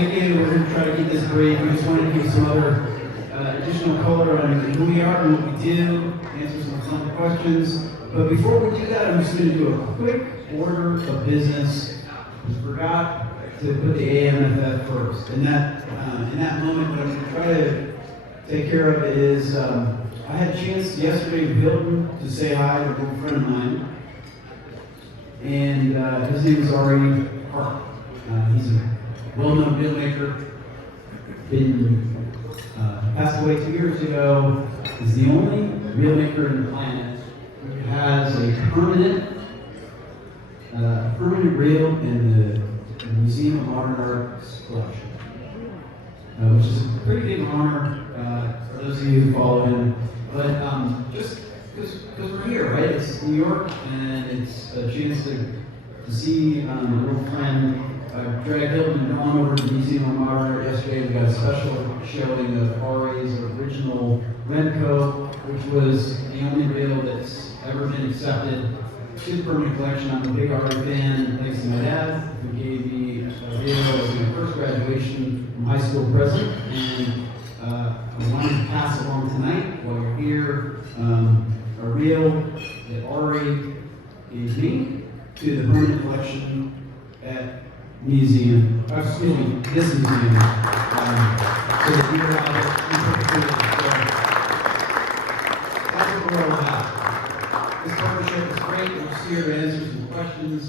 Thank you. We're going to try to keep this brief. We just wanted to give some other additional color on who we are and what we do, answer some fun questions. But before we do that, I'm just going to do a quick order of business. We forgot to put the AMFF first. In that moment, what I'm going to try to take care of is I had a chance yesterday in Hilton to say hi to a good friend of mine. And his name is Ari Park. He's a well-known filmmaker. Passed away 2 years ago. He's the only filmmaker on the planet who has a permanent reel in the Museum of Modern Art's collection, which is a pretty big honor for those of you who follow him. But just because we're here, right? It's New York, and it's a chance to see a little friend. I dragged Hilton and Dawn over to the Museum of Modern Art yesterday. We got a special showing of Ari's original Remco, which was the only reel that's ever been accepted to the permanent collection. I'm a big Ari fan, thanks to my dad, who gave me a reel as my first graduation from high school present. And I wanted to pass along tonight while you're here a reel that Ari gave me to the permanent collection at this museum. So that you're out in that's what we're all about. This partnership is great. We're just here to answer some questions.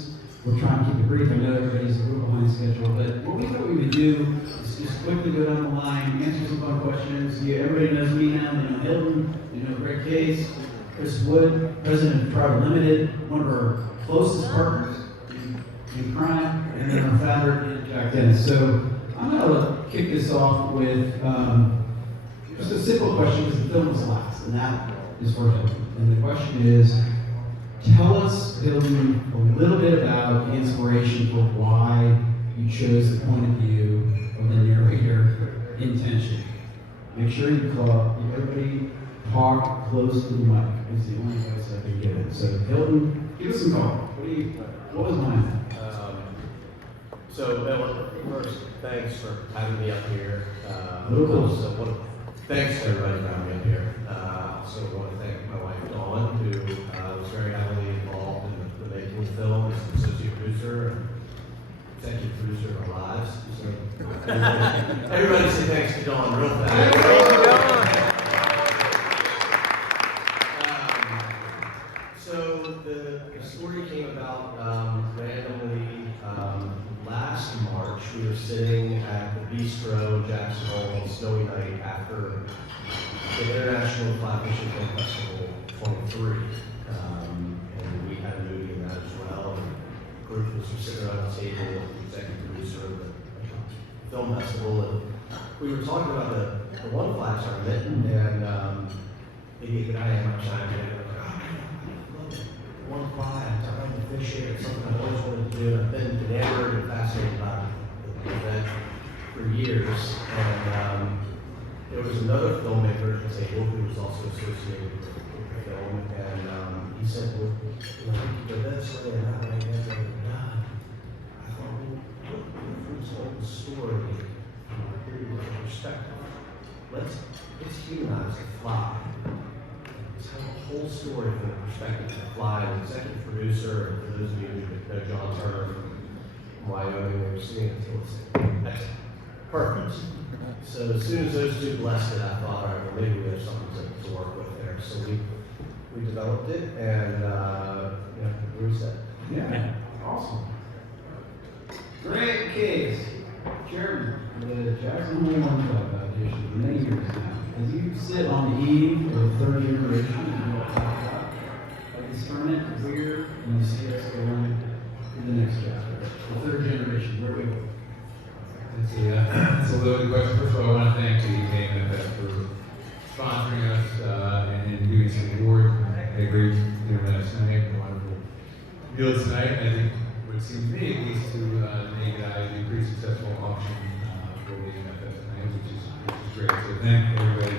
We'll try and keep it brief. I know everybody's a little behind schedule, but what we thought we would do is just quickly go down the line, answer some fun questions. Everybody knows me now. They know Hilton. They know Greg Case, Chris Wood, president of Travel Limited, one of our closest partners in crime, and then our founder, Jack Dennis. So I'm going to kick this off with just a simple question, because the film was last, and that is for Hilton. And the question is, tell us, Hilton, a little bit about the inspiration for why you chose the point of view of the narrator intention. Make sure you call everybody talk close to the mic. It's the only advice I can give it. So Hilton, give us some color. What was mine? First, thanks for having me up here. Thanks to everybody for having me up here. I also want to thank my wife Dawn, who was very heavily involved in the making of the film as an associate producer and executive producer of our lives. So everybody say thanks to Dawn real fast. Thank you, Dawn. So the story came about randomly last March. We were sitting at the Bistro in Jackson Hole on a snowy night after the International Fly Fishing Film Festival 23. And we had a movie in that as well. And the group was sitting around the table with the executive producer of the film festival. And we were talking about the one fly tournament, and the guy in my chimed in. One fly, I'm trying to fish it. It's something I've always wanted to do. I've been enamored and fascinated by the event for years. And there was another filmmaker at the table who was also associated with the film. And he said, well, I think you go this way and that way, and that's what we've done. I thought, well, what if we told the story from a pretty different perspective? Let's humanize the fly. Tell the whole story from the perspective of the fly. The executive producer, and for those of you who know John Turner from Wyoming, they were seeing it until it's perfect. So as soon as those two blessed it, I thought, all right, well, maybe there's something to work with there. So we developed it, and we said, yeah, awesome. Great case, Chairman. The Jackson Hole One Club Foundation for many years now. As you sit on the eve of the third generation, and you'll talk about this tournament, where and you see us going to the next chapter. The third generation, where we go. That's a loaded question. First of all, I want to thank the AMFF for sponsoring us and giving us an award. I agree with doing that tonight. A wonderful deal tonight. I think what seems to me, at least, to make it a pretty successful auction for the AMFF tonight, which is great. So thank everybody.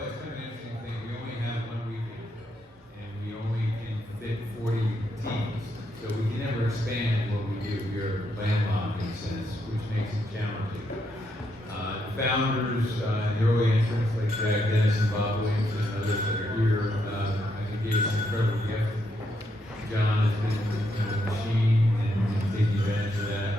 It's kind of an interesting thing. We only have 1 weekend, and we only can fit 40 40 teams. So we can never expand what we do. We're landlocked in a sense, which makes it challenging. The founders and the early entrants like Jack Dennis and Bob Williams and others that are here, I think gave us an incredible gift. John has been a machine and taking advantage of that.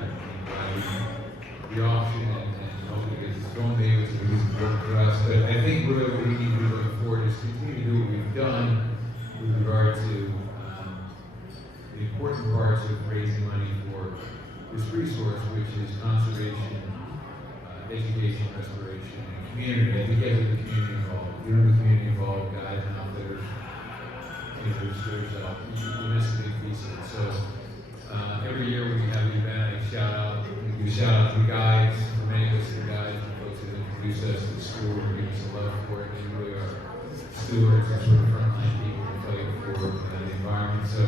The auction and hopefully get this going, maybe it's a reason for us. But I think really what we need to be looking forward is continue to do what we've done with regard to the important parts of raising money for this resource, which is conservation, education, restoration, and community. I think you have the community involved. You don't have the community involved, guys and outfitters. You miss a big piece of it. So every year when we have the event, I shout out to the guides, for many of us the guides, the folks that introduce us to the school and give us a love for it. They really are stewards and sort of frontline people who fight for the environment. So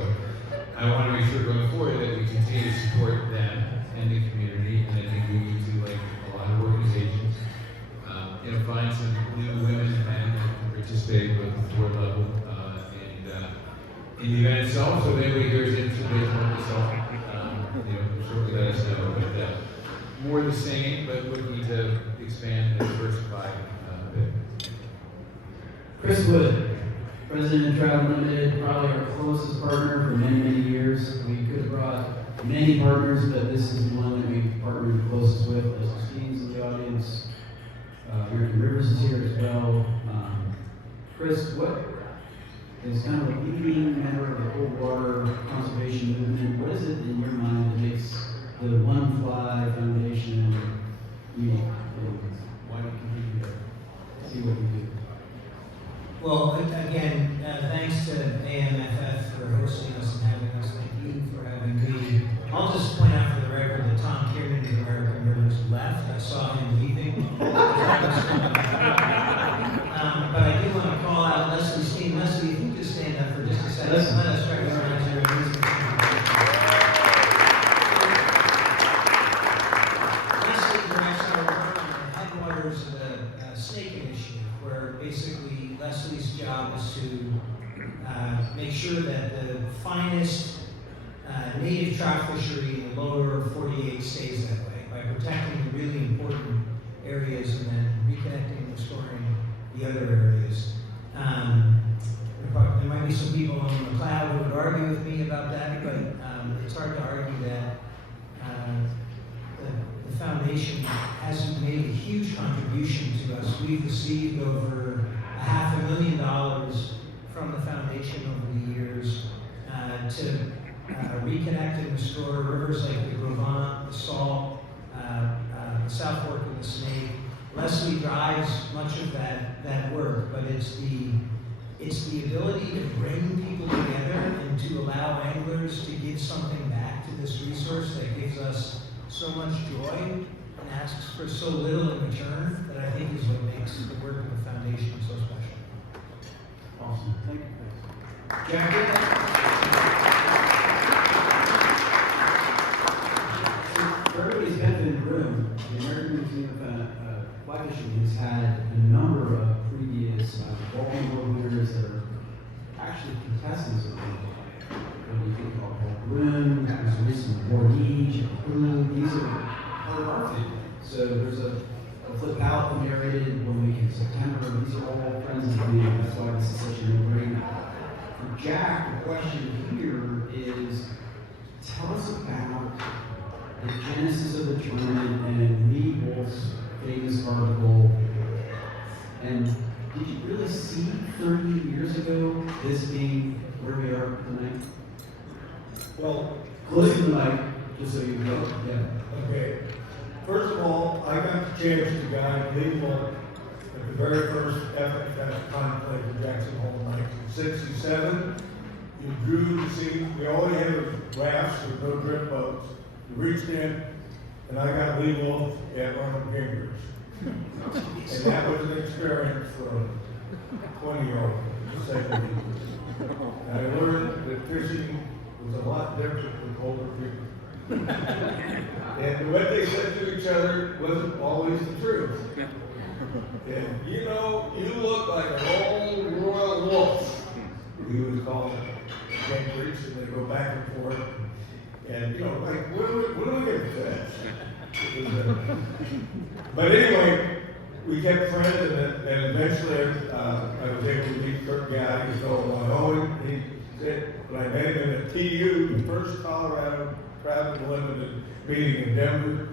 I want to make sure going forward that we continue to support them and the community, and I think we need to, like a lot of organizations, find some new women and men that can participate with the floor level, in the event itself, so if anybody here is interested in itself, certainly let us know. But more the same, but looking to expand and diversify a bit. Chris Wood, President of Travel Limited, probably our closest partner for many, many years. We could have brought many partners, but this is the one that we've partnered closest with. As Christine's in the audience, American Rivers is here as well. Chris, what is kind of a leading member of the cold water conservation movement? What is it in your mind that makes the One Fly Foundation unique? Why do you continue to see what we do? Well, again, thanks to AMFF for hosting us and having us. Thank you for having me. I'll just point out for the record that Tom Kiernan of American Rivers left. I saw him leaving. But I do want to call out Leslie Steen. Leslie, if you could stand up for just a second. Let us recognize your amazing Leslie directs our work on the headwaters of the snake initiative, where basically Leslie's job is to make sure that the finest native trout fishery in the lower 48 stays that way by protecting the really important areas and then reconnecting and restoring the other areas. There might be some people on the cloud who would argue with me about that, but it's hard to argue that the foundation has made a huge contribution to us. We've received over $500,000 from the foundation over the years to reconnect and restore rivers like the Grovant, the Salt, the South Fork of the Snake. Leslie drives much of that work, but it's the ability to bring people together and to allow anglers to give something back to this resource that gives us so much joy and asks for so little in return that I think is what makes the work of the foundation so special. Awesome. Thank you, Chris. Jackie? For everybody's benefit in the room, the American Museum of Fly Fishing has had a number of previous Walking World winners that are actually contestants of the what do you think about Paul Bloom, there's a recent Bordeaux, these are part of our family. So there's a flip out and narrated 1 week in September. These are all friends of me. That's why this is such a no-brainer. For Jack, the question here is, tell us about the genesis of the tournament and Lee Wolf's famous article. And did you really see 30 years ago this being where we are tonight? Well, Close to the mic, just so you know. Yeah. okay. First of all, I got the chance to guide Lee Wolf at the very first AMFF conclave in Jackson Hole in 1967. You drew the scene. We only had rafts with no drip boats. You reached in, and I got Lee Wolf at Arnold Fingers. And that was an experience for a 20-year-old, to say the least. And I learned that fishing was a lot different with older people. And what they said to each other wasn't always the truth. And you look like an old royal wolf, he was called. can't reach, and they go back and forth. And, you know, like, when are we gonna finish? But anyway, we kept friends, and eventually, I was able to meet Kurt Gowdy, who's over in Wyoming. He said, when I met him at TU, the first Colorado Travel Limited meeting in Denver,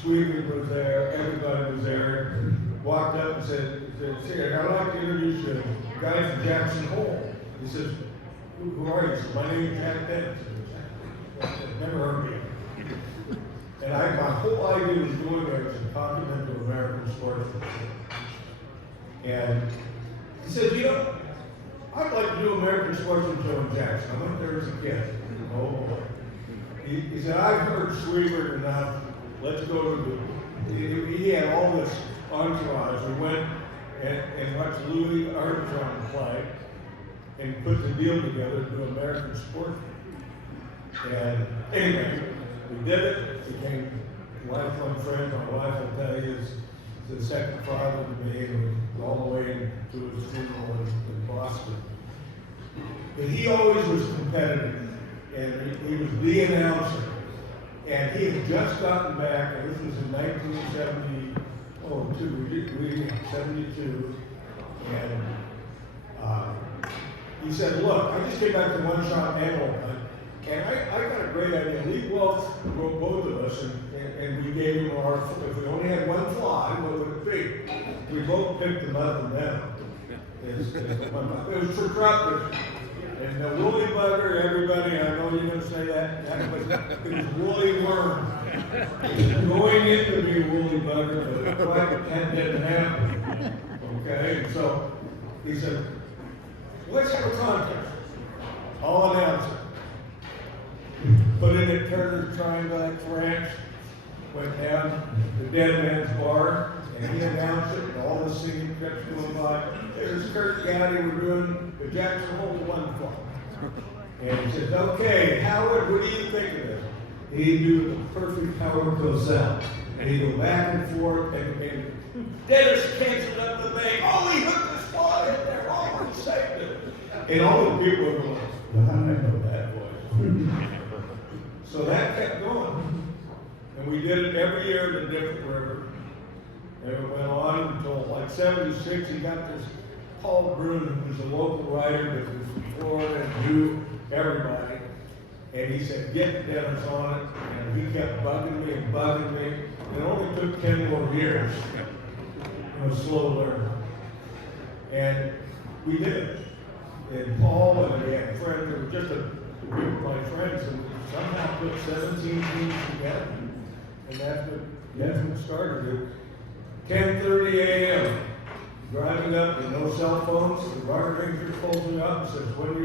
Sweden was there, everybody was there. Walked up and said, I'd like to introduce you to a guy from Jackson Hole. He says, who are you? He said, my name is Jack Dennis. Never heard of you. And my whole idea was going there was a continental American sports. And he said, you know, I'd like to do American sports in Joe Jackson. I went there as a kid. Oh boy. He said, I've heard Sweever enough. Let's go to he had all this entourage. We went and watched Louis Armstrong play and put the deal together to do American sports. And anyway, we did it, became lifelong friends. My wife, will tell you, is the second father to me, and was all the way to his funeral in Boston. But he always was competitive, and he was the announcer. And he had just gotten back, and this was in 1972, and he said, look, I just came back to one shot animal hunt, and I got a great idea. Lee Welch wrote both of us, and we gave him our, if we only had one fly, what would it be? We both picked them up and down. It was for trout fishing. And the woolly bugger, everybody, I know you're going to say that, it was woolly worm. It was going in to be a woolly bugger, but that didn't happen. Okay, so he said, let's have a contest. I'll announce it. Put it at Turner's Triangle Ranch, went down to Dead Man's Bar, and he announced it, and all the singing trips going by. There's Kurt Gowdy, we're doing the Jackson Hole one fly. And he says, okay, Howard, what do you think of this? He'd do the perfect Howard Cosell. And he'd go back and forth, and Dennis canceled up the bank. Oh, he hooked this fly in there. Oh, he saved it. And all the people were going, well, I know that voice. So that kept going. And we did it every year in a different river. And it went on until like 76, he got this Paul Bruin, who was a local writer that was from Florida and knew everybody. And he said, get Dennis on it. And he kept bugging me and bugging me. It only took 10 more years. It was slow learning. And we did it. And Paul and we had friends, it was just a group of my friends, and we somehow put 17 teams together. And that's what started it. 10:30 a.m. Driving up with no cell phones, the water ranger pulls me up and says, what are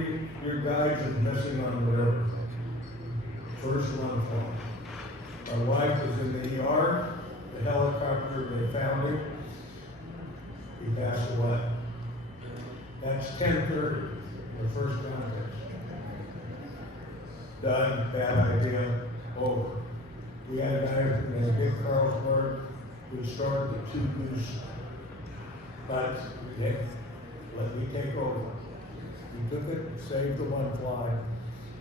your guys are missing on the river? First one on the phone. My wife was in the ER, the helicopter, they found him. He passed away. That's 10:30, the first contest. Done, bad idea, over. We had a guy named Dick Carlsberg who started the two goose. But Dick let me take over. We took it, saved the one fly.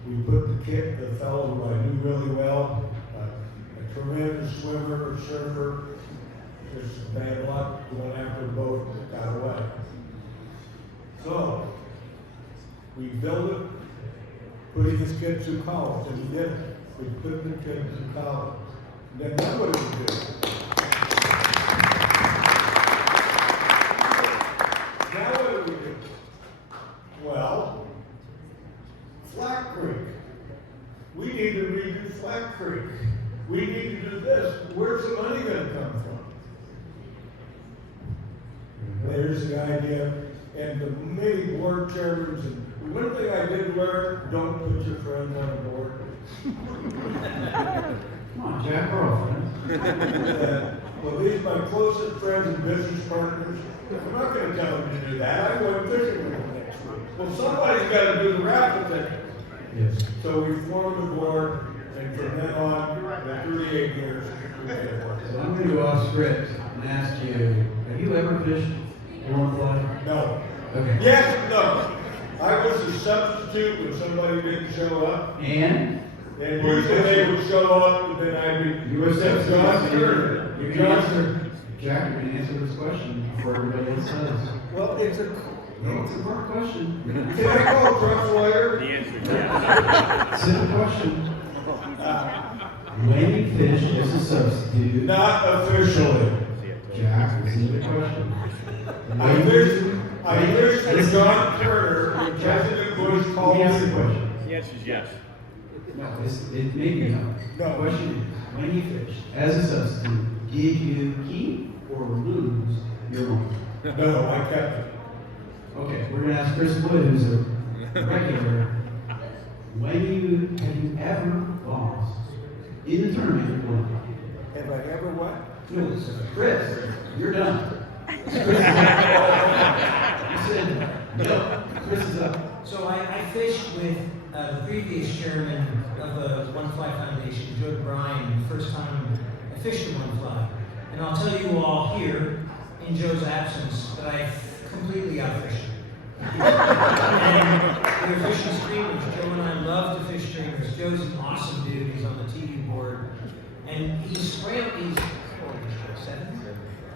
We put the fellow who I knew really well, a tremendous swimmer, surfer, just bad luck going after the boat that got away. So, we built it, putting this kid through college, and we did it. We put the kid through college. And then what did we do? Now what do we do? Well, Flat Creek. We need to redo Flat Creek. We need to do this. Where's the money going to come from? There's the idea. And the many board chairmen, and one thing I did learn, don't put your friends on a board. Come on, Jack, we're all friends. Well, these are my closest friends and business partners. I'm not going to tell them to do that. I'm going fishing with them next week. Well, somebody's got to do the raffle ticket. Yes. So we formed the board, and from then on, for 38 years, we made it work. So I'm going to go off script and ask you, have you ever fished a one fly? No. Okay. Yes, no. I was a substitute when somebody didn't show up, And and usually they would show up, and then I'd be, you were John Turner. You're John gonna Turner. answer, Jack, you're gonna answer this question before everybody else does. Well, it's a, No, it's a hard question. can I call a truck lawyer? Simple question. When you fish as a substitute. Not officially. Jack, this is the question. I wish that John Turner and President Bush Let me ask the called. question. The answer is yes. No, it may be no. No. The question is, when you fish as a substitute, did you keep or lose your money? No, I kept it. Okay, we're gonna ask Chris Wood, who's a regular. Have you ever lost in the tournament or won? Have I ever what? No, Chris, you're done. You said no. Chris is up. So I fished with the previous chairman of the One Fly Foundation, Joe Bryan, the first time I fished a one fly. And I'll tell you all here, in Joe's absence, that I completely outfished him. And we were fishing streamers. Joe and I love to fish streamers. Joe's an awesome dude. He's on the TV board. And he's 70?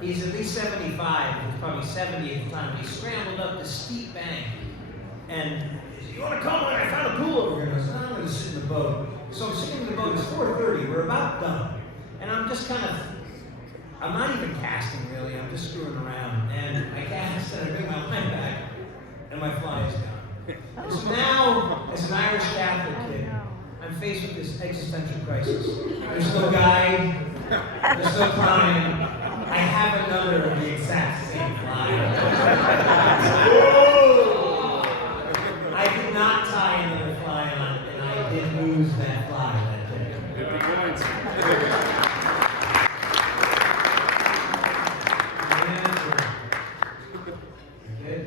He's at least 75. He's probably 70 at the time. He scrambled up the steep bank. And he said, "You want to come when I found a pool over here?" And I said, "No, I'm going to sit in the boat." So I'm sitting in the boat. It's 4:30. We're about done. And I'm just I'm not even casting really. I'm just screwing around. And I cast and I bring my line back. And my fly is gone. So now, as an Irish Catholic kid, I'm faced with this existential crisis. There's no guide, there's no crime. I have another of the exact same fly. I did not tie another fly on, and I did lose that fly that day. Okay.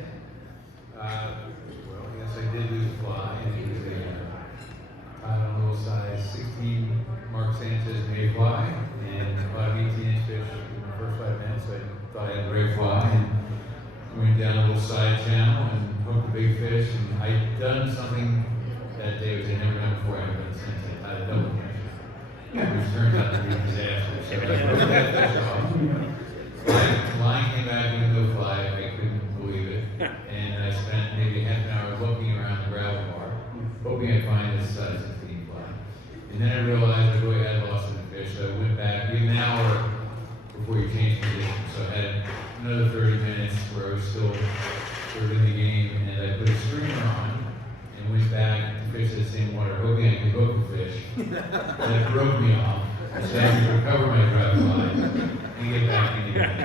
Well, yes, I did lose a fly, and it was a little size 16 Mark Sanchez mayfly, and about an 18-inch fish in the first 5 minutes. I thought I had a great fly, and went down a little side channel and hooked a big fish. And I'd done something that day which I'd never done before. I haven't done since. I had a double catch, which turned out to be a disaster. So I broke that fish off. The line came back with no fly. I couldn't believe it. And I spent maybe half an hour looking around the gravel bar, hoping I'd find this size 16 fly. And then I realized I really had lost in the fish, so I went back an hour before you change position. So I had another 30 minutes where I was still sort of in the game, and I put a streamer on and went back to fish the same water, hoping I could hook the fish. And it broke me off. So I had to recover my dry fly and get back in again.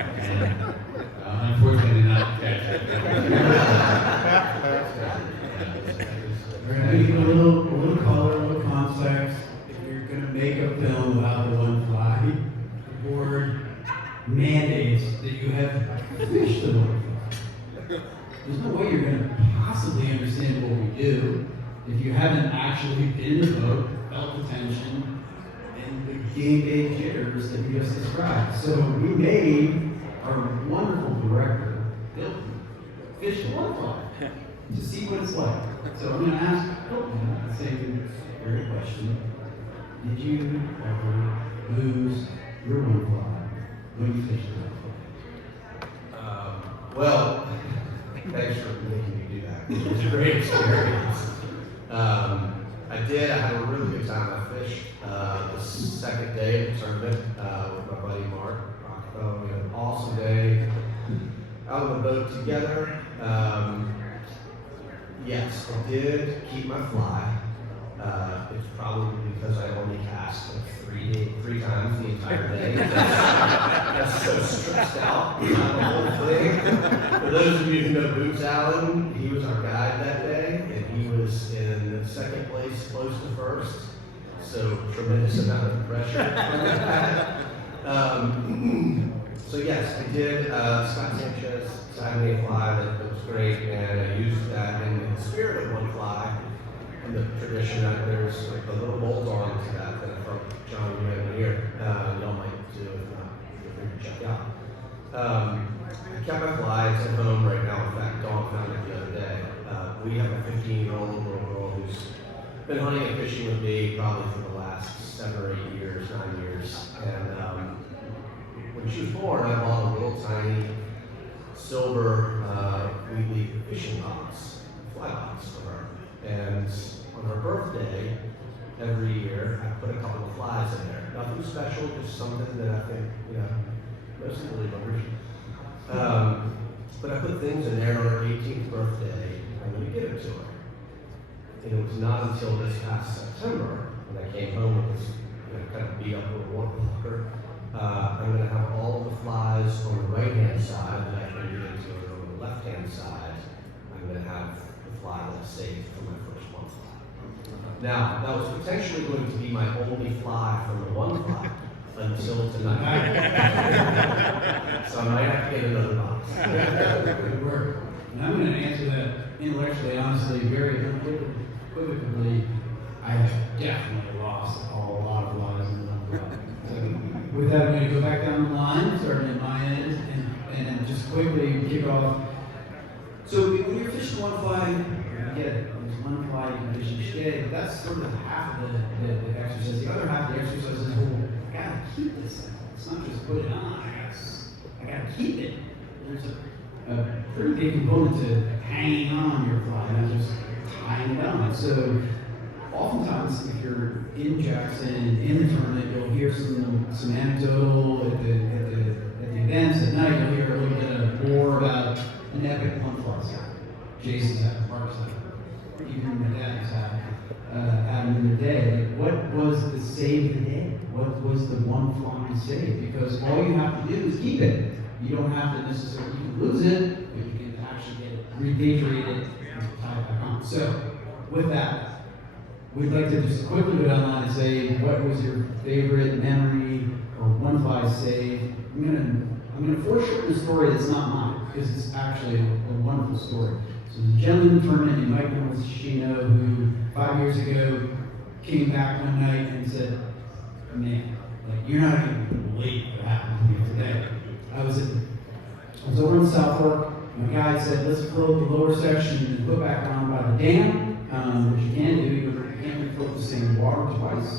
And unfortunately, I did not catch it. We're gonna give you a little color, a little context. If you're gonna make a film about the one fly, the board mandates that you have fished the one fly. There's no way you're gonna possibly understand what we do if you haven't actually been in the boat, felt the tension, and the game day jitters that you just described. So we made our wonderful director, Hilton, fish the one fly to see what it's like. So I'm going to ask Hilton the same very question. Did you ever lose your one fly when you fished the one fly? Well, thanks for making me do that. It was a great experience. I did. I had a really good time. I fished the second day of the tournament with my buddy Mark Rockefeller. We had an awesome day out on the boat together. Yes, I did keep my fly. It's probably because I only cast like three times the entire day. I was so stressed out about the whole thing. For those of you who know Boots Allen, he was our guide that day, and he was in second place, close to first. So tremendous amount of pressure. So yes, I did. Scott Sanchez decided me a fly that was great, and I used that in the spirit of one fly. In the tradition, there's like a little bolt on to that I felt John you had here. Y'all might do if not, feel free to check out. I kept my fly. It's at home right now. In fact, Dawn found it the other day. we have a 15-year-old little girl who's been hunting and fishing with me probably for the last 7 or 8 years, 9 years. And when she was born, I bought a little tiny silver wheatley fishing box, fly box for her. And on her birthday, every year, I put a couple of flies in there. Nothing special, just something that I think, most people remember. But I put things in there on her 18th birthday. I'm going to give it to her. And it was not until this past September when I came home with this kind of beat up little water blocker. I'm going to have all of the flies on the right-hand side that I can get into it on the left-hand side. I'm going to have the fly that I saved for my first one fly. Now, that was potentially going to be my only fly from the one fly until tonight. So I might have to get another box. Good work. And I'm going to answer that intellectually, honestly, very unequivocally. I have definitely lost a lot of flies in the one fly. So with that, I'm going to go back down the line, starting at my end, and just quickly kick off. So when you're fishing one fly, you get it. There's one fly you can fish each day. But that's sort of half of the exercise. The other half of the exercise is, I gotta keep this thing. It's not just put it on. I gotta keep it. There's a pretty big component to hanging on your fly, not just tying it on. So oftentimes, if you're in Jackson in the tournament, you'll hear some anecdotal at the events at night. You'll hear a little bit more about an epic one fly set. Jason's had, Mark's had, even my dad's had in the day. Like, what was the save of the day? What was the one fly save? Because all you have to do is keep it. You don't have to necessarily, you can lose it, but you can actually get it repatriated and tie it back on. So, with that, we'd like to just quickly go down the line and say, what was your favorite memory or one fly save? I'm gonna foreshorten a story that's not mine, because it's actually a wonderful story. So the gentleman in the tournament, you might know Shino, who 5 years ago came back one night and said, man, like, you're not even gonna believe what happened to me today. I was over in South Fork. My guide said, let's fill the lower section and put back around by the dam, which you can do. You can't refill the same water twice.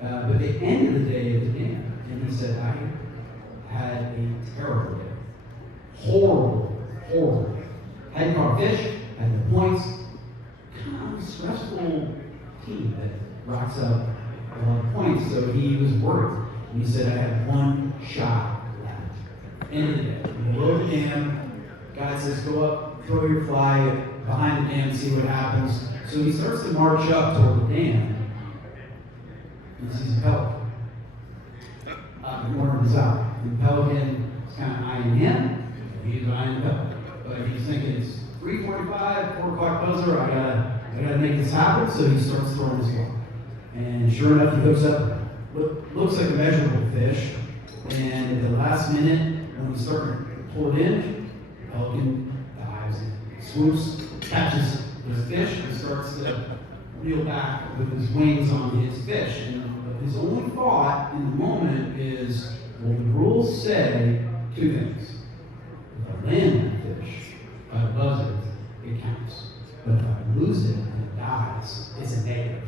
But the end of the day at the dam, and he said, I had a terrible day. Horrible. Hadn't caught fish, had the points. Kind of a stressful team that rocks up a lot of points, so he was worried. And he said, I had one shot left. End of the day. Below the dam, guy says, go up, throw your fly behind the dam and see what happens. So he starts to march up toward the dam. He sees a pelican. Warning is out. And the pelican is kind of eyeing him. He's eyeing the pelican. But he's thinking it's 3:45, 4 o'clock buzzer. I gotta make this happen. So he starts throwing his fly. And sure enough, he hooks up what looks like a measurable fish. And at the last minute, when he's starting to pull it in, the pelican dives and swoops, catches his fish, and starts to reel back with his wings on his fish. And his only thought in the moment is, well, the rules say two things. If I land that fish by the buzzer, it counts. But if I lose it and it dies, it's a negative.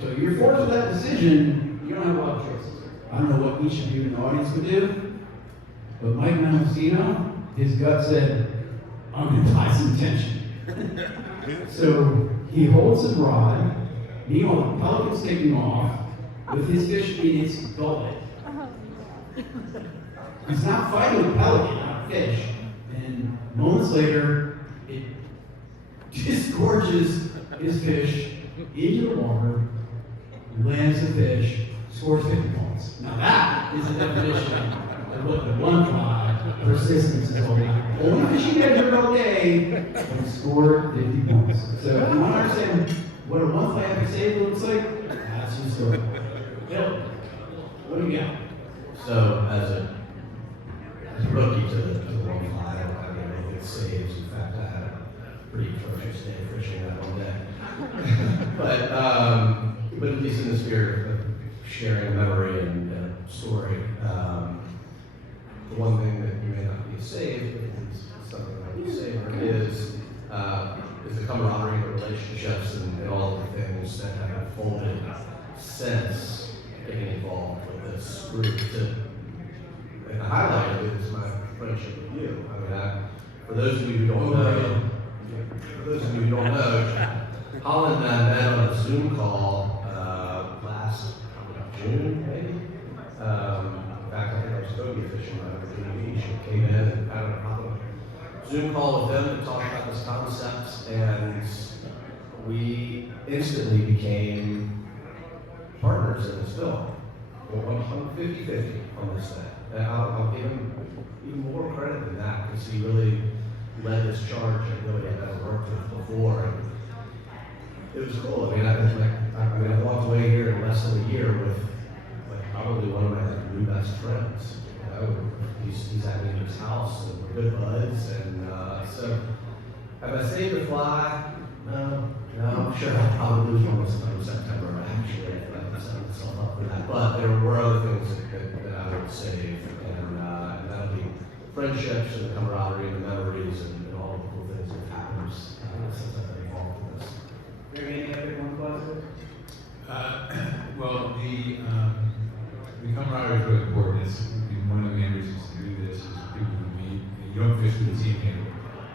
So you're forced with that decision, you don't have a lot of choices. I don't know what each of you in the audience would do, but Mike Mendocino, his gut said, I'm going to tie some tension. So he holds his rod, meanwhile the pelican's kicking off, with his fish in its gullet. He's not fighting the pelican, not fish. And moments later, it disgorges his fish into the water, lands the fish, scores 50 points. Now that is the definition of what the one fly persistence is all about. Only fishing measure all day and score 50 points. So if you want to understand what a one fly epic save looks like, that's your story. Bill, what do you got? So as a rookie to the one fly, I don't have any good saves. In fact, I had a pretty atrocious day fishing that one day. But at least in the spirit of sharing a memory and a story, the one thing that you may not be a save, but it's something I would say, is is the camaraderie, the relationships, and all of the things that have unfolded since getting involved with this group. And the highlight of it is my friendship with you. I mean, for those of you who don't know, Holland and I met on a Zoom call last June, maybe. Back I think I was bogey fishing on the beach. She came in and had a Zoom call with them to talk about this concept, and we instantly became partners in this film. We're 50-50 on this thing. And I'll give him even more credit than that, because he really led this charge and really had never worked with before. And it was cool. I mean, I walked away here in less than a year with probably one of my new best friends. You know, he's at me in his house, and we're good buds. And so, have I saved a fly? No, I'm sure I'll probably lose one sometime in September, actually, if I set myself up for that. But there were other things that I would save, and that'll be friendships and the camaraderie and the memories and all the cool things that happened since I've been involved in this. Maybe any other one closet? Well, the camaraderie is really important. It's one of the main reasons to do this is people who meet. You don't fish with a team here.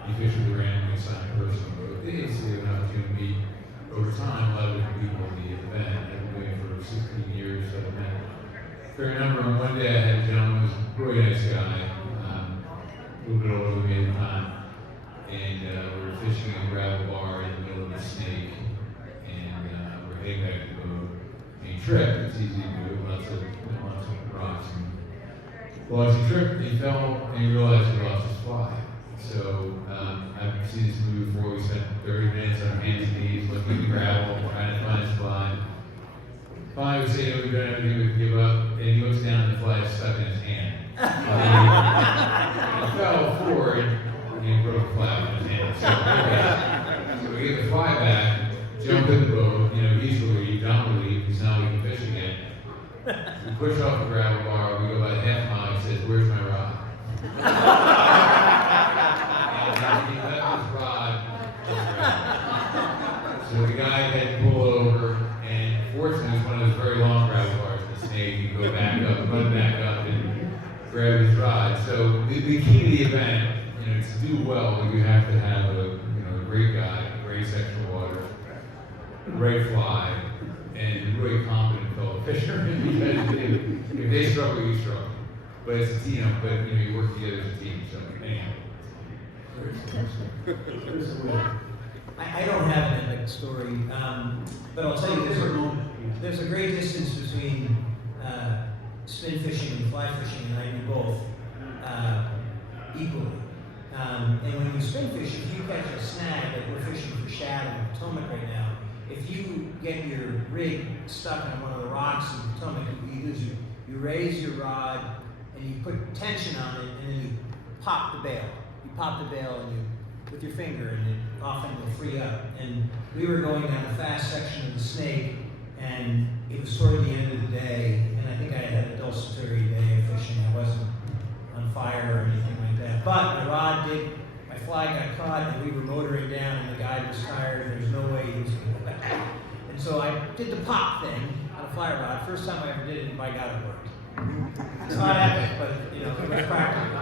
You fish with a randomly assigned person. But it's an opportunity to meet over time a lot of different people in the event. I've been doing it for 16 years. So I've met a fair number. And one day I had a gentleman who was a really nice guy, a little bit older than me at the time. And we were fishing in a gravel bar in the middle of the Snake. And we're heading back to the boat. He tripped. It's easy to do. Lots of rocks. Well, as he tripped, he fell and he realized he lost his fly. So I've seen this movie before. We spent 30 minutes on hands and knees looking at the gravel, trying to find his fly. Finally, we say, we don't have to give up. And he looks down and the fly is stuck in his hand. He fell forward and he broke the fly in his hand. So we get the fly back, jump in the boat. He's relieved, I'm relieved, because now we can fish again. We push off the gravel bar, we go about a half mile, he says, "Where's my rod?" And he left his rod on the gravel. So the guy had to pull over, and fortunately, it's one of those very long gravel bars in the Snake. You go back up, run back up, and grab his rod. So the key to the event, to do well, you have to have a great guy, a great section of water, a great fly, and a really competent fellow fisherman, because if they struggle, you struggle. But it's a team, you work together as a team. So anyhow. I don't have an epic story, but I'll tell you there's a great distance between spin fishing and fly fishing, and I do both equally. And when you spin fish, if you catch a snag, like we're fishing for shad in Potomac right now, if you get your rig stuck on one of the rocks in Potomac, what you do is you raise your rod and you put tension on it, and then you pop the bail. You pop the bail and with your finger, and it often will free up. And we were going down a fast section of the Snake, and it was toward the end of the day, and I think I had a desultory day of fishing. I wasn't on fire or anything like that. But my fly got caught, and we were motoring down, and the guy was tired, and there's no way he was going to go back. And so I did the pop thing on a fly rod. First time I ever did it, and by God, it worked. It's not epic, but it was practical.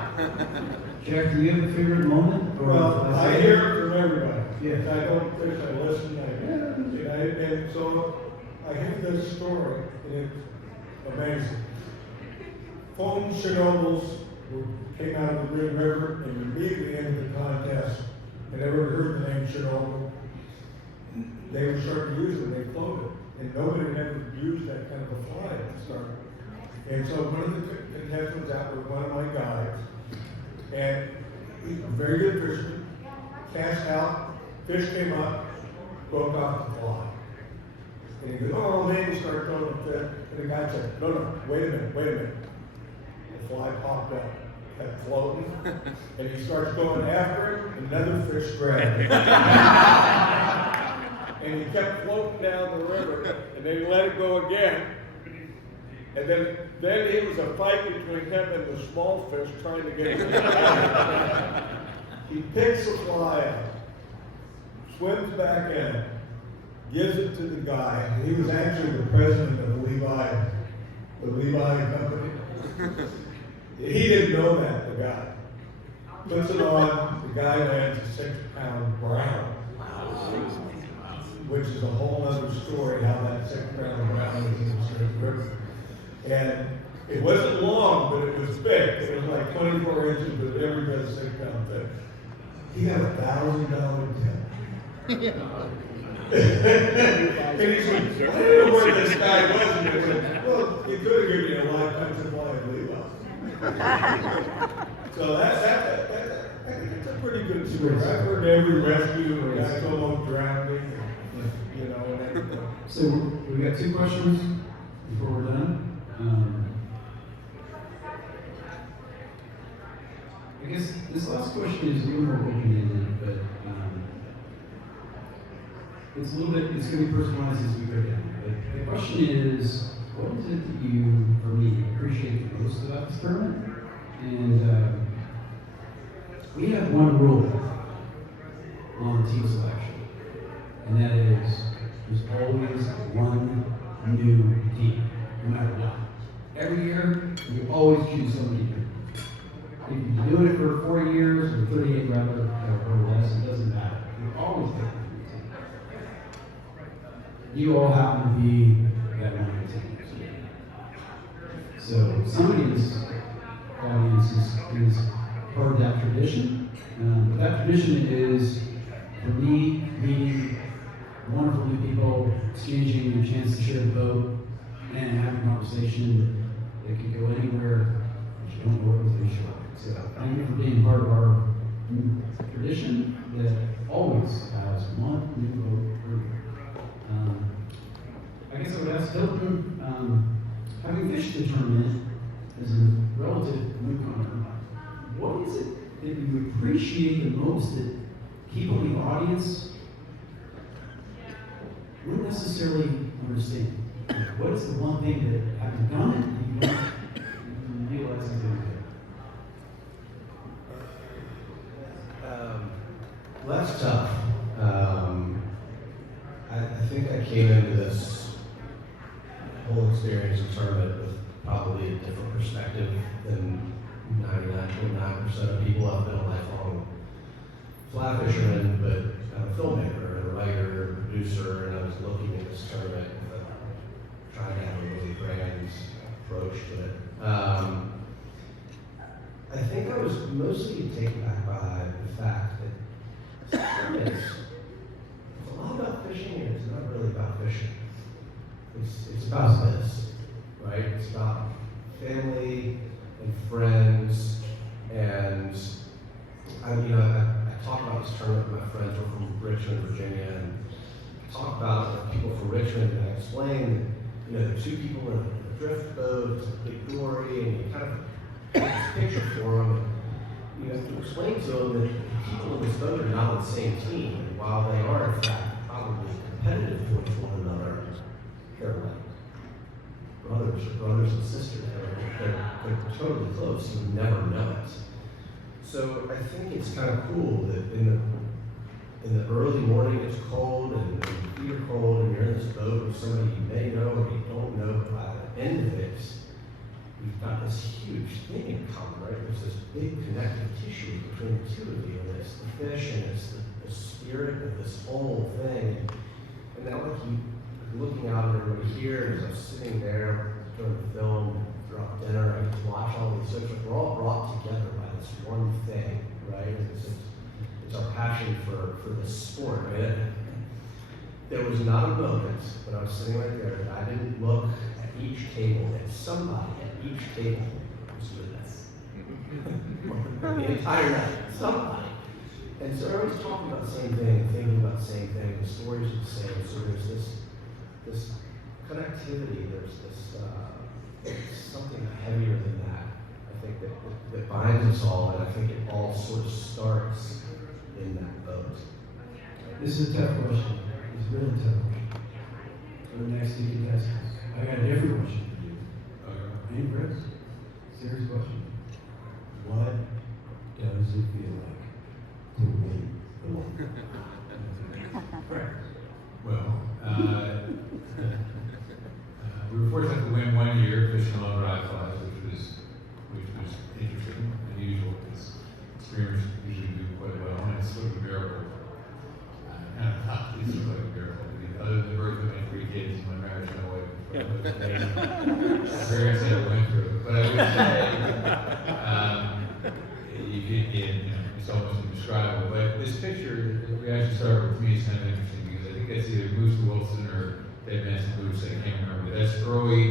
Jack, do you have a favorite moment? Well, I hear it from everybody. Yeah. I don't fish, I listen, and so I hear this story, and it's amazing. Fulton Chernobyls came out of the Green River and immediately entered the contest. I never heard the name Chernobyl. They were starting to use it, they floated. And nobody had ever used that kind of a fly at the start. And so one of the contestants out with one of my guides, and he's a very good fisherman, cast out, fish came up, broke off the fly. And he goes, "Oh, man," he started throwing the fish. And the guy said, no, wait a minute. The fly popped up, kept floating, and he starts going after it, another fish grabbed it. And he kept floating down the river, and then he let it go again. And then it was a fight between him and the small fish trying to get it. He picks the fly up, swims back in, gives it to the guy. He was actually the president of the Levi company. He didn't know that, the guy. Puts it on, the guy lands a 6-pound brown. Which is a whole other story, how that 6-pound brown is in the Snake River. And it wasn't long, but it was big. It was like 24 inches, but every bit of 6-pound fish. He got $1,000 tip. And he said, I didn't know where this guy was. And I said, well, he could have given you a lifetime supply of Levi. So I think it's a pretty good story. I've heard every rescue where guys almost drowning, you know, and everything. So we've got 2 questions before we're done. I guess this last question is a little more open-ended, but it's a little bit, it's going to be personalized as we go down. But the question is, what is it that you, for me, appreciate the most about this tournament? And we have one rule on team selection, and that is there's always one new team, no matter what. Every year, we always choose somebody new. If you're doing it for 4 years, or 38 rather, or less, it doesn't matter. You always pick a new team. You all happen to be that one new team. So somebody in this audience is part of that tradition. But that tradition is, for me, meeting wonderful new people, exchanging a chance to share the boat, and having a conversation that could go anywhere that you don't know where it was going to show up. So thank you for being part of our tradition that always has one new boat group. I guess I would ask Hilton, having fished the tournament as a relative newcomer, what is it that you appreciate the most that people in the audience wouldn't necessarily understand? What is the one thing that, having done it, you realize is doing it? Well, that's tough. I think I came into this whole experience of tournament with probably a different perspective than 99.9% of people. I've been a lifelong fly fisherman, but I'm a filmmaker and a writer and producer, and I was looking at this tournament with trying to have a really grand approach to it. I think I was mostly taken back by the fact that it's a lot about fishing, and it's not really about fishing. It's about this, right? It's about family and friends, and I talk about this tournament with my friends who are from Richmond, Virginia, and I talk about it with people from Richmond, and I explain that, there are 2 people in a drift boat, it's a big dory, and you kind of paint this picture for them, and you have to explain to them that the people in this boat are not on the same team, and while they are, in fact, probably competitive towards one another, they're like brothers and sisters. They're totally close. You would never know it. So I think it's kind of cool that in the early morning it's cold and your feet are cold and you're in this boat with somebody you may know or you don't know, but by the end of it, you've got this huge thing in common, right? There's this big connective tissue between the 2 of you, and it's the fish and it's the spirit of this whole thing. And now like you're looking out at everybody here, as I'm sitting there doing the film, throughout dinner, I get to watch all these things. We're all brought together by this one thing, right? And it's our passion for this sport, right? There was not a moment when I was sitting right there that I didn't look at each table, and somebody at each table was with us. The entire night, somebody. And so everyone's talking about the same thing, thinking about the same thing, the stories are the same. So there's this connectivity, there's this something heavier than that. I think that binds us all, and I think it all sort of starts in that boat. This is a tough question. It's a really tough question. For the next 2 contestants, I got a different question for you. Hey, Chris, serious question. What does it feel like to win the World Cup? year fishing on dry flies, which was interesting, unusual, because streamers usually do quite well, and it's sort of a miracle. It's sort of like a miracle. Other than the birth of my 3 kids, my marriage went away. Parents never went through it. But I would say, it's almost indescribable. But this picture that we actually started with, to me, is kind of interesting because I think that's either Moose Wilson or Dave Manson Moose, I can't remember. That's early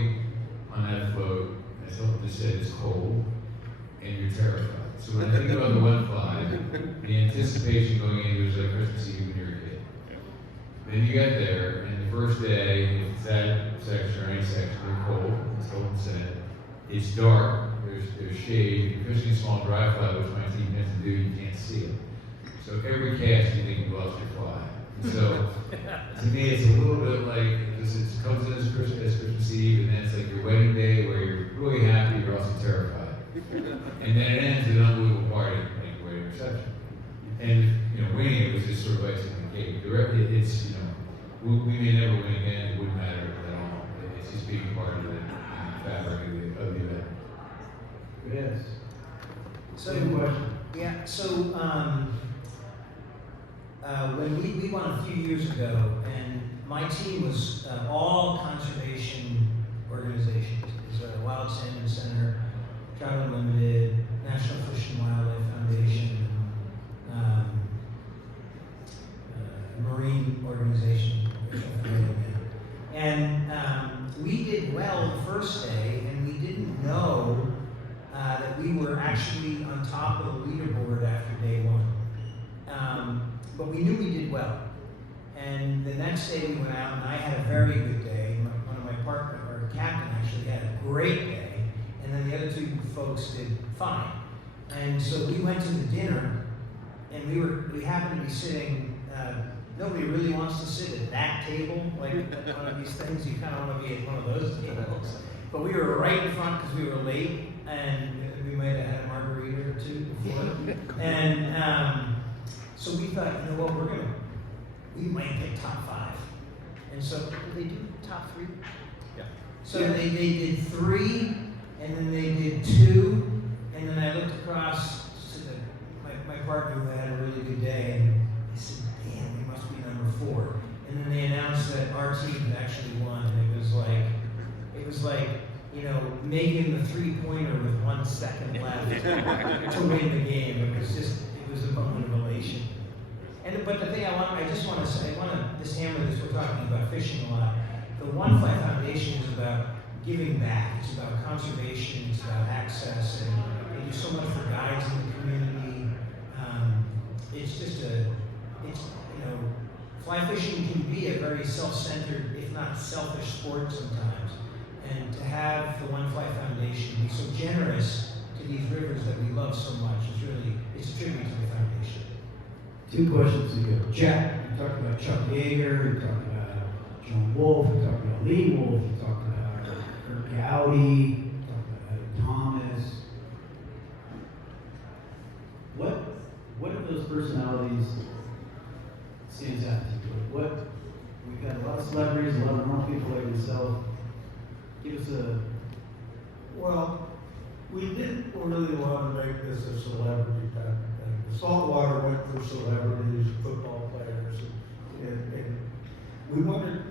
on that float. As Hilton just said, it's cold and you're terrified. So when I think about the one fly, the anticipation going into it is like Christmas Eve when you're a kid. Then you get there, and the first day, if it's that section or any section, they're cold, as Hilton said. It's dark, there's shade, you're fishing a small dry fly, which my team has to do, you can't see it. So every cast, you think you lost your fly. So, to me, it's a little bit like, it comes in as Christmas Eve, and then it's like your wedding day, where you're really happy, you're also terrified. And then it ends with an unbelievable party, like your wedding reception. And, winning it was just sort of icing on the cake. It's, we may never win again, it wouldn't matter at all. It's just being part of the fabric of the event. Yes. So, Same question. yeah, so, when we won a few years ago, and my team was all conservation organizations. It was Wild Salmon Center, Trout Unlimited, National Fish and Wildlife Foundation, Marine organization, which I'm familiar with. And we did well the first day, and we didn't know that we were actually on top of the leaderboard after day one. But we knew we did well. And the next day we went out, and I had a very good day. One of my partner, or captain, actually had a great day. And then the other 2 folks did fine. And so we went to the dinner, and we happened to be sitting. Nobody really wants to sit at that table, like at one of these things. You kind of want to be at one of those tables. But we were right in front because we were late, and we might have had a margarita or 2 before. And so we thought, you know what, we might get top 5. And so, did they do top 3? Yeah. So they did 3, and then they did 2, and then I looked across to my partner who had a really good day, and I said, damn, we must be number 4. And then they announced that our team had actually won, and it was like, making the 3-pointer with 1 second left to win the game. It was a moment of elation. But the thing I just want to say, I want to just hammer this. We're talking about fishing a lot. The One Fly Foundation is about giving back. It's about conservation. It's about access, and they do so much for guides in the community. Fly fishing can be a very self-centered, if not selfish, sport sometimes. And to have the One Fly Foundation be so generous to these rivers that we love so much it's a tribute to the foundation. 2 questions to you. Jack, you talked about Chuck Yeager, you talked about John Wolfe, you talked about Lee Wolfe, you talked about Kirk Gowdy, you talked about Ed Thomas. What of those personalities stands out to you? We've got a lot of celebrities, a lot of normal people like yourself. Give us a... Well, we didn't really want to make this a celebrity type of thing. The saltwater went for celebrities, football players, and we wanted,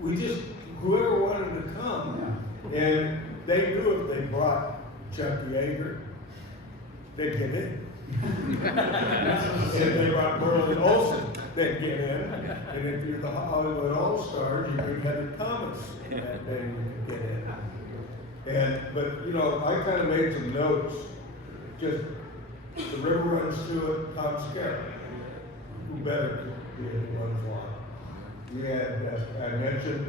we just, whoever wanted to come, and they knew if they brought Chuck Yeager, they'd get in. If they brought Merlin Olsen, they'd get in. And if you're the Hollywood All-Stars, you bring Ed Thomas, and then you could get in. But I kind of made some notes. Just the river runs through it, Tom Skerritt. Who better to be in One Fly? We had, I mentioned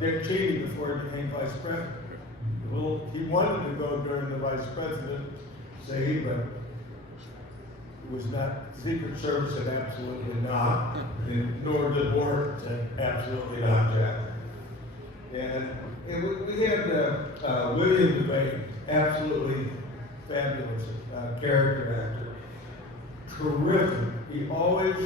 Dick Cheney before he became vice president. Well, he wanted to go during the vice presidency, but it was not. Secret Service said absolutely not, and nor did board said absolutely not, Jack. And we had William DeVay, absolutely fabulous character actor, terrific. He always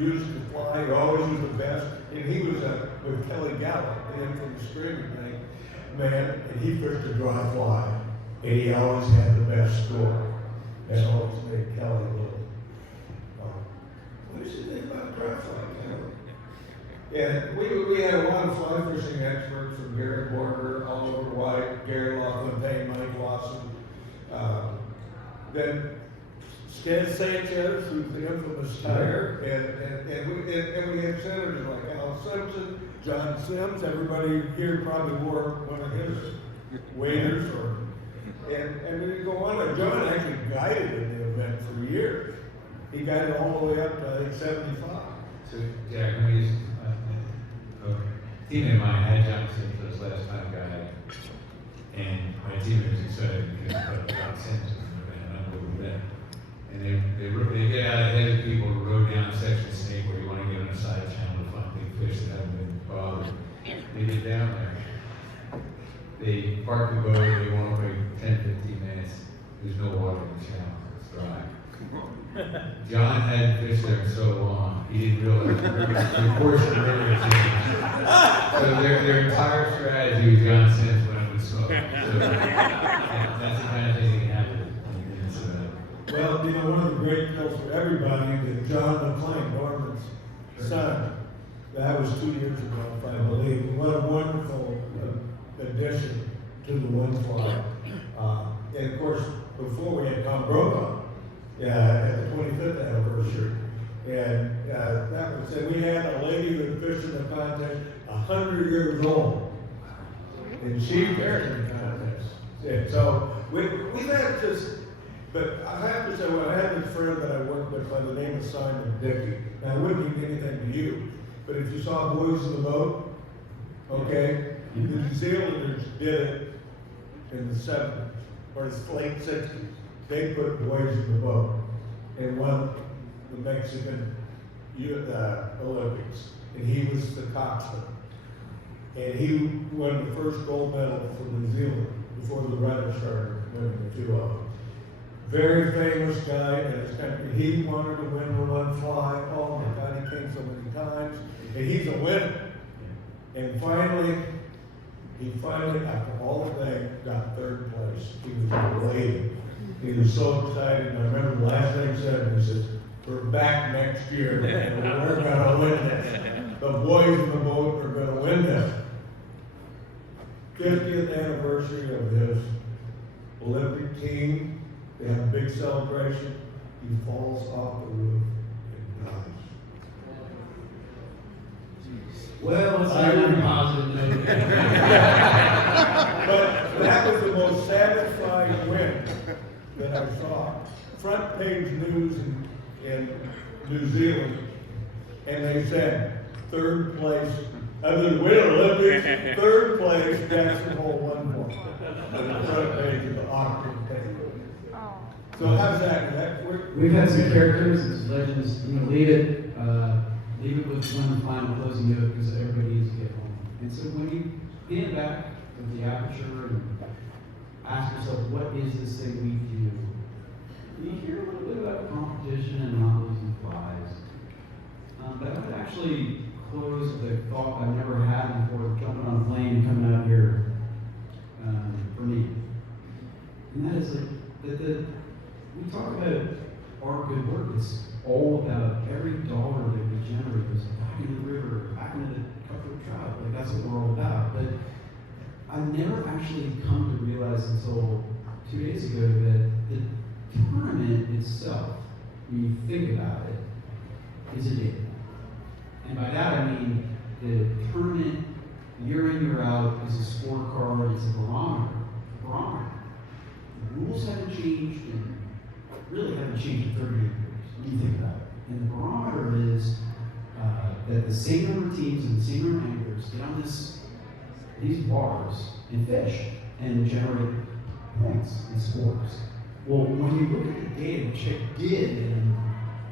used to fly, he always was the best, and he was with Kelly Gallup, the infamous streaming thing, man, and he fished a dry fly, and he always had the best score. That always made Kelly a little, what did you think about dry fly, Kelly? And we had a lot of fly fishing experts from Gary Borger, Oliver White, Gary LaFontaine, Mike Lawson, then Stan Sanchez, who's the infamous tire, and we had senators like Al Simpson, John Sims. Everybody here probably wore one of his waders, and we go on. And John actually guided in the event for years. He guided all the way up to I think 75. So, Jack, let me just, teammate of mine had John Sims for his last time guy, and my teammate was excited because John Sims was an unbelievable event. And they get out ahead of people who rode down Section Snake where you want to get on a side channel to find big fish that haven't been bothered. They get down there. They park the boat, they walk like 10, 15 minutes. There's no water in the channel, it's dry. John hadn't fished there in so long, he didn't realize the course of the river had changed. So their entire strategy was John Sims when it would smoke. So that's the kind of thing that can happen. Well, you know, one of the great kills for everybody is John McClain, Norman's son. That was 2 years ago, if I believe. What a wonderful addition to the one fly. And of course, before we had Tom Brokaw at the 25th anniversary. And that was it. We had a lady who had fished in the contest 100 years old. And she fished in the contest. And so we've had just. But I have to say, well, I had this friend that I worked with by the name of Simon Dickey. Now, it wouldn't mean anything to you, but if you saw Boys in the Boat, okay, the New Zealanders did it in the 70s, or the late 60s. They put Boys in the Boat and won the Mexican Olympics, and he was the coxswain. And he won the first gold medal for New Zealand before the runners started winning the two of them. Very famous guy in his country. He wanted to win the one fly. Oh my God, he came so many times. And he's a winner. And finally, after all the day, got third place. He was elated. He was so excited. And I remember the last thing he said, he says, "We're back next year, and we're gonna win this. The boys in the boat are gonna win this." 50th anniversary of his Olympic team. They have a big celebration. He falls off the roof and dies. Well, let's end on a positive note. But that was the most satisfying win that I saw. Front page news in New Zealand, and they said third place, other than Winter Olympics, third place, Jackson Hole 1 point. On the front page of the Auckland paper. So how's that? We've had some characters, some legends, leave it with one final closing note because everybody needs to get home. And so when you get back with the aperture and ask yourself, what is this thing we do? You hear a little bit about competition and not losing flies. But I would actually close with a thought I've never had before jumping on a plane and coming out here for me. And that is that we talk about our good work. It's all about every dollar that we generate goes back into the river, back into the cutthroat trout. Like that's what we're all about. But I've never actually come to realize until 2 days ago that the tournament itself, when you think about it, is a data. And by that I mean the tournament, year in, year out, is a scorecard, it's a barometer. The rules haven't changed and really haven't changed in 30 years when you think about it. And the barometer is that the same number of teams and the same number of anglers get on these bars and fish and generate points and scores. Well, when you look at the data, which I did, and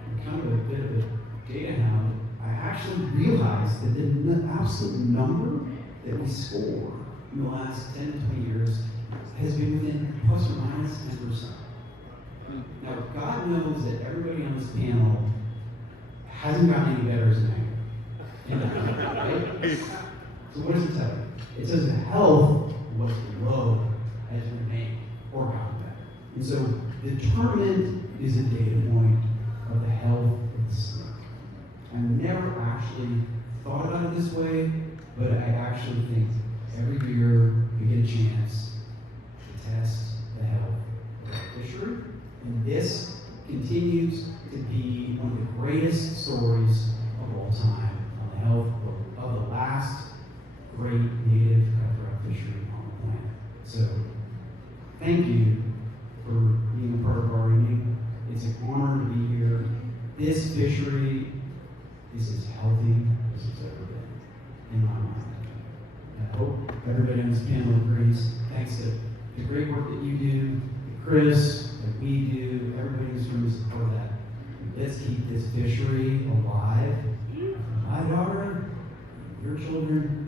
I'm kind of a bit of a data hound, I actually realized that the absolute number that we score in the last 10 to 20 years has been within plus or minus 10%. Now, God knows that everybody on this panel hasn't gotten any better as an anchor. Right? So what does it tell you? It says the health was low has remained or gotten better. And so determinant is a data point of the health of the snake. I never actually thought about it this way, but I actually think every year we get a chance to test the health of the fishery. And this continues to be one of the greatest stories of all time on the health of the last great native cutthroat fishery on the planet. So, thank you for being a part of our evening. It's an honor to be here. This fishery is as healthy as it's ever been, in my mind. I hope everybody on this panel agrees. Thanks to the great work that you do, Chris, that we do, everybody in this room is a part of that. Let's keep this fishery alive. My daughter, your children,